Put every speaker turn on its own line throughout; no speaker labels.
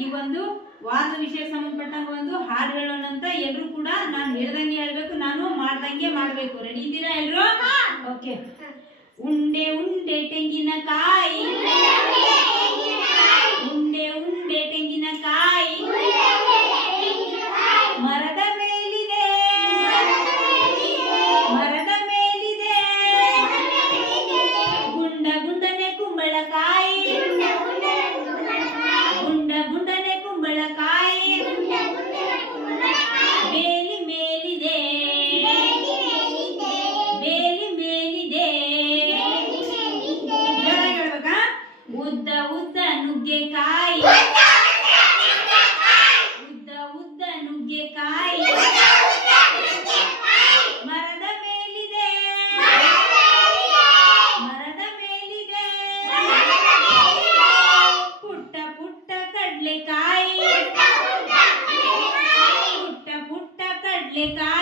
ಈ ಒಂದು ವಾದ ವಿಷಯಕ್ಕೆ ಸಂಬಂಧಪಟ್ಟಂಗ ಒಂದು ಹಾಡು ಹೇಳೋಣ ಅಂತ ಎಲ್ಲರೂ ಕೂಡ ನಾನು ಹೇಳ್ದಂಗೆ ಹೇಳ್ಬೇಕು ನಾನು ಮಾಡ್ದಂಗೆ ಮಾಡ್ಬೇಕು. ರೆಡಿ ಇದ್ದೀರಾ ಎಲ್ಲರೂ ಓಕೆ ಉಂಡೆ ಉಂಡೆ ತೆಂಗಿನಕಾಯಿ. ಉದ್ದ ಉದ್ದ ನುಗ್ಗೆಕಾಯಿ ಉದ್ದ ಉದ್ದ ನುಗ್ಗೆಕಾಯಿ ಮರದ ಮೇಲಿದೆ. ಮರದ ಮೇಲಿದೆ. ಪುಟ್ಟ ಪುಟ್ಟ ಕಡ್ಲೆಕಾಯಿ. ಪುಟ್ಟ ಪುಟ್ಟ ಕಡ್ಲೆಕಾಯಿ.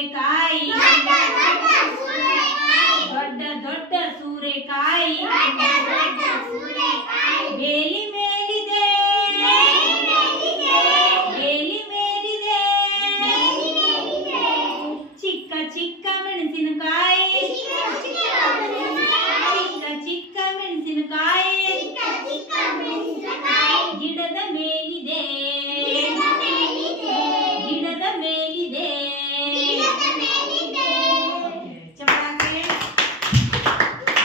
ಸೂರೆಕಾಯಿ ದೊಡ್ಡ ದೊಡ್ಡ ಸೂರೆಕಾಯಿ ಬೇಲಿ ಮೇಲಿದೆ ಬೇಲಿ ಮೇಲಿದೆ ಚಿಕ್ಕ ಚಿಕ್ಕ ಮೆಣಸಿನಕಾಯಿ ಚಿಕ್ಕ ಚಿಕ್ಕ ಮೆಣಸಿನಕಾಯಿ